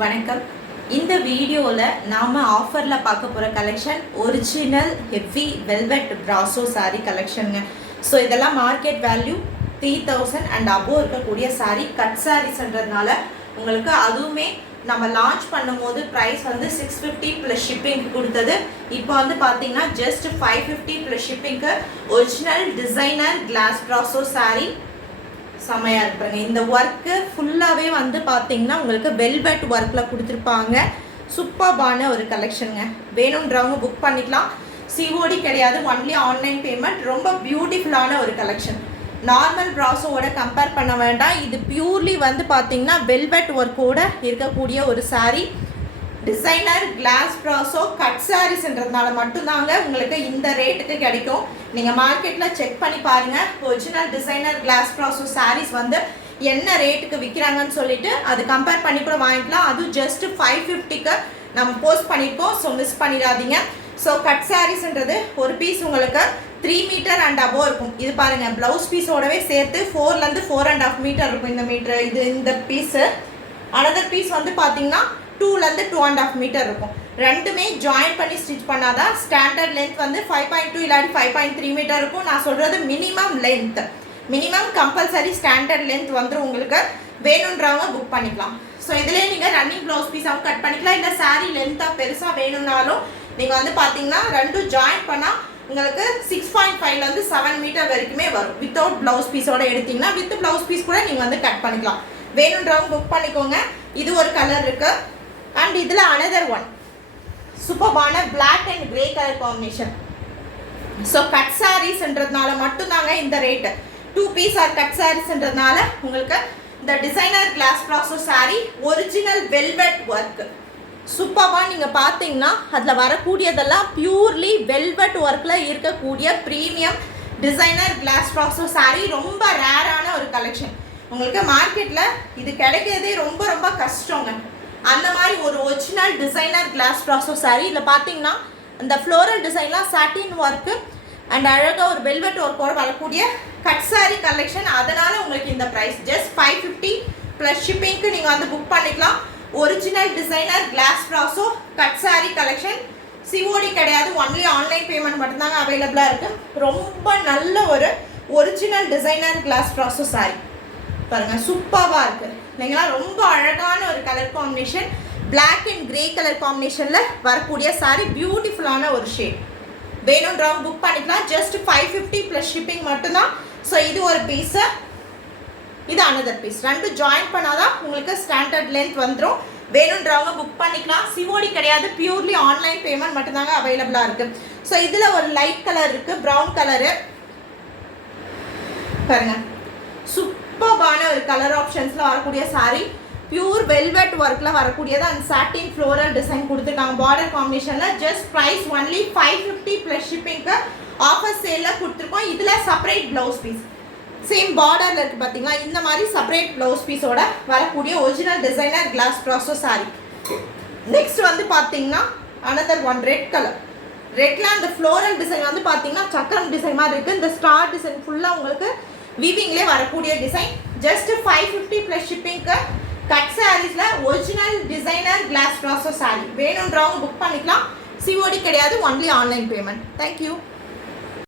வணக்கம். இந்த வீடியோவில் நாம் ஆஃபரில் பார்க்க போகிற collection original heavy velvet brasso sari கலெக்ஷனுங்க. ஸோ இதெல்லாம் மார்க்கெட் வேல்யூ 3000 அண்ட் அபோவ் இருக்கக்கூடிய சாரீ கட் சாரீஸ்ன்றதுனால உங்களுக்கு அதுவுமே நம்ம லான்ச் பண்ணும்போது ப்ரைஸ் வந்து 650 ப்ளஸ் ஷிப்பிங்க்கு கொடுத்தது. இப்போ வந்து பார்த்தீங்கன்னா ஜஸ்ட் 550 ப்ளஸ் ஷிப்பிங்க்கு original designer class brasso sari செமையாக இருப்பாங்க. இந்த ஒர்க்கு ஃபுல்லாகவே வந்து பார்த்தீங்கன்னா உங்களுக்கு வெல்வெட் ஒர்க்கில் கொடுத்துருப்பாங்க. சூப்பர்பான ஒரு கலெக்ஷனுங்க. வேணுன்றவங்க புக் பண்ணிக்கலாம். சிஓடி கிடையாது, ஒன்லி ஆன்லைன் பேமெண்ட். ரொம்ப பியூட்டிஃபுல்லான ஒரு கலெக்ஷன். நார்மல் ப்ராஸோட கம்பேர் பண்ண வேண்டாம். இது பியூர்லி வந்து பார்த்தீங்கன்னா வெல்வெட் ஒர்க்கோட இருக்கக்கூடிய ஒரு சாரீ. டிசைனர் கிளாஸ் ப்ராஸோ கட் சாரீஸ்ன்றதுனால மட்டும்தாங்க உங்களுக்கு இந்த ரேட்டுக்கு கிடைக்கும். நீங்கள் மார்க்கெட்டில் செக் பண்ணி பாருங்கள். ஒரிஜினல் டிசைனர் கிளாஸ் ப்ராஸோ சாரீஸ் வந்து என்ன ரேட்டுக்கு விற்கிறாங்கன்னு சொல்லிட்டு அது கம்பேர் பண்ணி கூட வாங்கிக்கலாம். அதுவும் ஜஸ்ட் 550க்கு நம்ம போஸ்ட் பண்ணியிருக்கோம். ஸோ மிஸ் பண்ணிடாதீங்க. ஸோ கட் சாரீஸ்ன்றது ஒரு பீஸ் உங்களுக்கு 3 மீட்டர் அண்ட் அபோவ் இருக்கும். இது பாருங்கள், ப்ளவுஸ் பீஸோடவே சேர்த்து 4லேருந்து 4.5 மீட்டர் இருக்கும். இந்த மீட்டர் இந்த பீஸு. அனதர் பீஸ் வந்து பார்த்தீங்கன்னா 2லேருந்து 2.5 மீட்டர் இருக்கும். ரெண்டுமே ஜாயின் பண்ணி ஸ்டிச் பண்ணாதான் ஸ்டாண்டர்ட் லென்த் வந்து 5.2 இல்லாட்டி 5.3 மீட்டர் இருக்கும். நான் சொல்கிறது minimum length. Minimum compulsory standard length வந்துடும். உங்களுக்கு வேணுன்றவங்க புக் பண்ணிக்கலாம். ஸோ இதிலே நீங்கள் ரன்னிங் ப்ளவுஸ் பீஸாகவும் கட் பண்ணிக்கலாம். இல்லை சாரீ லென்த்தாக பெருசாக வேணும்னாலும் நீங்கள் வந்து பார்த்தீங்கன்னா ரெண்டும் ஜாயின் பண்ணால் உங்களுக்கு 6.5லேருந்து 7 மீட்டர் வரைக்குமே வரும். வித்தவுட் ப்ளவுஸ் பீஸோட எடுத்திங்கன்னா வித் ப்ளவுஸ் பீஸ் கூட நீங்கள் வந்து கட் பண்ணிக்கலாம். வேணுன்றவங்க புக் பண்ணிக்கோங்க. இது ஒரு கலர் இருக்குது. அண்ட் இதில் அனதர் ஒன் சூப்பர்பான black and grey colour combination. So cut சாரீஸ்ன்றதுனால மட்டும்தாங்க இந்த ரேட்டு. 2 பீஸ் ஆர் கட் சாரீஸ்ன்றதுனால உங்களுக்கு இந்த designer class brasso sari original velvet work சூப்பர்பாக நீங்கள் பார்த்தீங்கன்னா அதில் வரக்கூடியதெல்லாம் பியூர்லி வெல்வெட் ஒர்க்கில் இருக்கக்கூடிய premium designer class brasso sari. ரொம்ப ரேரான ஒரு கலெக்ஷன். உங்களுக்கு மார்க்கெட்டில் இது கிடைக்கிறதே ரொம்ப ரொம்ப கஷ்டங்க. அந்த மாதிரி ஒரு original designer class brasso sari. இதில் பார்த்தீங்கன்னா இந்த ஃப்ளோரல் டிசைன்லாம் சாட்டின் ஒர்க்கு அண்ட் அழகாக ஒரு வெல்வெட் ஒர்க்கோடு வரக்கூடிய கட் சாரீ கலெக்ஷன். அதனால் உங்களுக்கு இந்த ப்ரைஸ் ஜஸ்ட் 550 ப்ளஸ் ஷிப்பிங்க்கு நீங்கள் வந்து புக் பண்ணிக்கலாம். Original designer class brasso cut sari collection. COD கிடையாது, ஒன்லி ஆன்லைன் பேமெண்ட் மட்டும்தாங்க அவைலபிளாக இருக்குது. ரொம்ப நல்ல ஒரு original designer class brasso sari பாருங்கள், சூப்பராக இருக்குது இல்லைங்களா? ரொம்ப அழகான ஒரு colour combination. Black and grey colour காம்பினேஷனில் வரக்கூடிய சாரீ. பியூட்டிஃபுல்லான ஒரு ஷேட். வேணுன்றவங்க புக் பண்ணிக்கலாம். ஜஸ்ட் 550 ப்ளஸ் ஷிப்பிங் மட்டும்தான். ஸோ இது ஒரு பீஸு, இது அனதர் பீஸ். ரெண்டும் ஜாயின் பண்ணாதான் உங்களுக்கு ஸ்டாண்டர்ட் லென்த் வந்துடும். வேணுன்றவங்க புக் பண்ணிக்கலாம். சிஓடி கிடையாது, பியூர்லி ஆன்லைன் பேமெண்ட் மட்டும்தாங்க அவைலபிளாக இருக்குது. ஸோ இதில் ஒரு லைட் கலர் இருக்குது, ப்ரௌன் கலரு பாருங்கள். சூப்பர்பான ஒரு கலர் ஆப்ஷன்ஸில் வரக்கூடிய சாரீ. பியூர் வெல்வெட் ஒர்க்கில் வரக்கூடியது. அந்த சாட்டின் ஃப்ளோரல் டிசைன் கொடுத்துருக்காங்க பார்டர் காம்பினேஷனில். ஜஸ்ட் ப்ரைஸ் ஒன்லி 550 ப்ளஸ் ஷிப்பிங்க்கு ஆஃபர் சேலில் கொடுத்துருக்கோம். இதில் செப்பரேட் ப்ளவுஸ் பீஸ் சேம் பார்டரில் இருக்குது பார்த்தீங்களா? இந்த மாதிரி செப்பரேட் ப்ளவுஸ் பீஸோட வரக்கூடிய original designer class brasso sari. Next வந்து பார்த்தீங்கன்னா அனதர் ஒன் ரெட் கலர். ரெட்டில் அந்த ஃப்ளோரல் டிசைன் வந்து பார்த்தீங்கன்னா சக்கரம் டிசைன் மாதிரி இருக்குது. இந்த ஸ்டார் டிசைன் ஃபுல்லாக உங்களுக்கு வீவிங்லேயே வரக்கூடிய டிசைன். ஜஸ்ட் 550 ப்ளஸ் ஷிப்பிங்க்கு கட் சாரீஸில் original designer class brasso sari. வேணுன்றவங்க புக் பண்ணிக்கலாம். சிஓடி கிடையாது, ஒன்லி ஆன்லைன் பேமெண்ட். தேங்க்யூ.